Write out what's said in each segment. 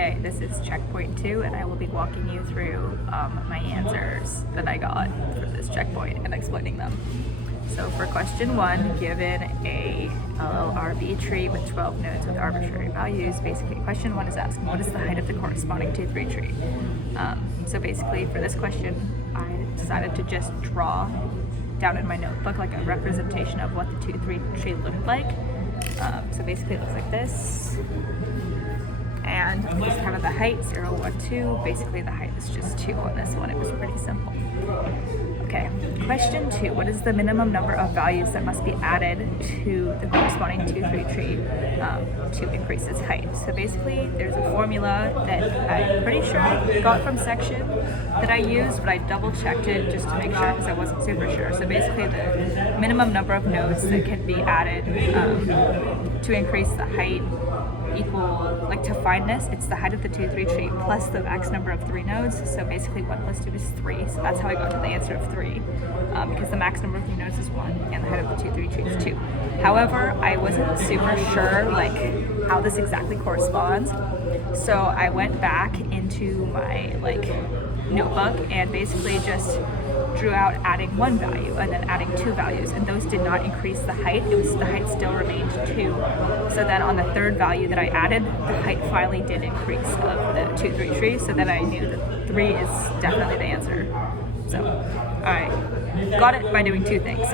Okay, this is checkpoint 2, and I will be walking you through my answers that I got for this checkpoint and explaining them. So for question 1, given a LLRB tree with 12 nodes with arbitrary values, basically question 1 is asking what is the height of the corresponding 2-3 tree. So basically for this question, I decided to just draw down in my notebook like a representation of what the 2-3 tree looked like. So basically it looks like this. And this is kind of the height, 0, 1, 2. Basically the height is just 2 on this one. It was pretty simple. Okay, question 2. What is the minimum number of values that must be added to the corresponding 2-3 tree to increase its height? So basically there's a formula that I'm pretty sure I got from section that I used, but I double checked it just to make sure because I wasn't super sure. So basically the minimum number of nodes that can be added to increase the height equal, like to find this, it's the height of the 2-3 tree plus the max number of 3 nodes. So basically 1 plus 2 is 3. So that's how I got to the answer of 3, because the max number of 3 nodes is 1 and the height of the 2-3 tree is 2. However, I wasn't super sure like how this exactly corresponds. So I went back into my notebook and basically just drew out adding 1 value and then adding 2 values, and those did not increase the height. The height still remained 2. So then on the 3rd value that I added, the height finally did increase of the 2-3 tree. So then I knew that 3 is definitely the answer. So I got it by doing 2 things.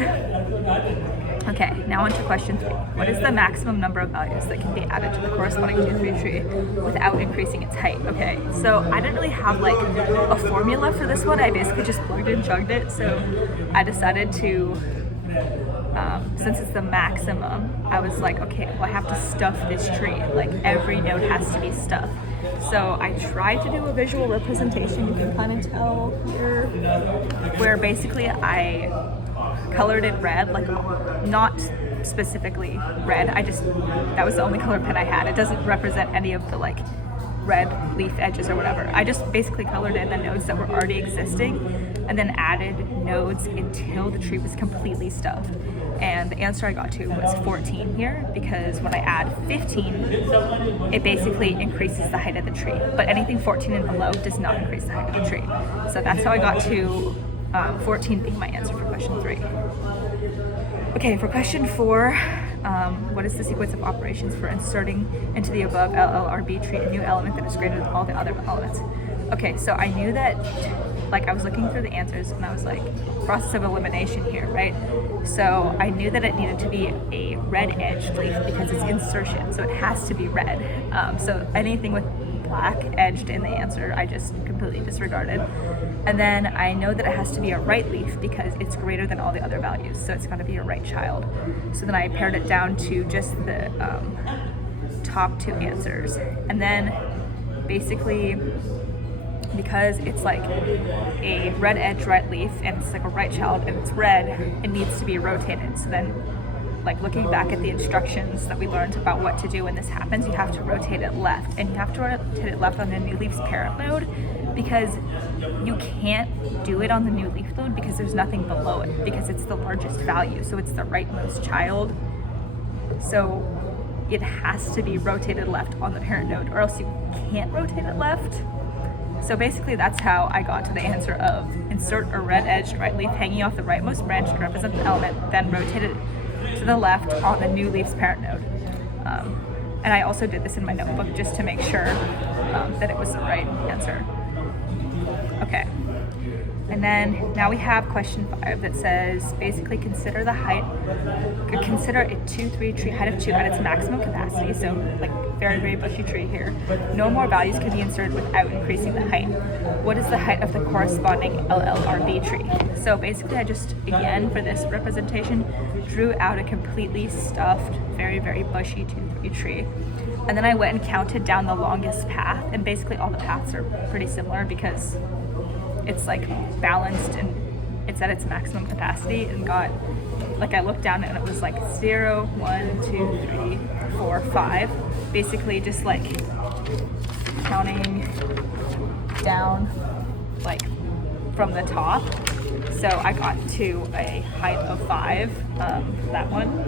Okay, now on to question 3. What is the maximum number of values that can be added to the corresponding 2-3 tree without increasing its height? Okay, so I didn't really have like a formula for this one. I basically just plugged and chugged it. So I decided to, since it's the maximum, I was like, okay, well I have to stuff this tree. Like every node has to be stuffed. So I tried to do a visual representation. You can kind of tell here, where basically I colored it red, like not specifically red. That was the only color pen I had. It doesn't represent any of the like red leaf edges or whatever. I just basically colored in the nodes that were already existing and then added nodes until the tree was completely stuffed. And the answer I got to was 14 here, because when I add 15, it basically increases the height of the tree. But anything 14 and below does not increase the height of the tree. So that's how I got to 14 being my answer for question 3. Okay, for question 4, what is the sequence of operations for inserting into the above LLRB tree a new element that is greater than all the other elements? Okay, so I knew that, like I was looking through the answers and I was like, process of elimination here, right? So I knew that it needed to be a red edged leaf because it's insertion, so it has to be red. So anything with black edged in the answer, I just completely disregarded. And then I know that it has to be a right leaf because it's greater than all the other values, so it's got to be a right child. So then I pared it down to just the top 2 answers. And then basically, because it's like a red edge right leaf and it's like a right child and it's red, it needs to be rotated. So then, like looking back at the instructions that we learned about what to do when this happens, you have to rotate it left, and you have to rotate it left on the new leaf's parent node, because you can't do it on the new leaf node because there's nothing below it, because it's the largest value, so it's the rightmost child. So it has to be rotated left on the parent node, or else you can't rotate it left. So basically that's how I got to the answer of insert a red edged right leaf hanging off the rightmost branch to represent the element, then rotate it to the left on the new leaf's parent node. And I also did this in my notebook just to make sure that it was the right answer. Okay, and then now we have question 5 that says basically consider a 2-3 tree height of 2 at its maximum capacity, so like very, very bushy tree here. No more values can be inserted without increasing the height. What is the height of the corresponding LLRB tree? So basically I just, again, for this representation, drew out a completely stuffed, very, very bushy 2-3 tree. And then I went and counted down the longest path, and basically all the paths are pretty similar because it's like balanced and it's at its maximum capacity, and got, like I looked down and it was like 0, 1, 2, 3, 4, 5. Basically just like counting down like from the top. So I got to a height of 5, that one.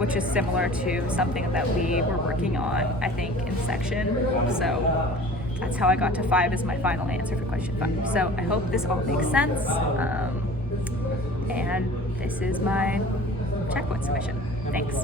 which is similar to something that we were working on, I think, in section. So that's how I got to 5 as my final answer for question 5. So I hope this all makes sense. And this is my checkpoint submission. Thanks.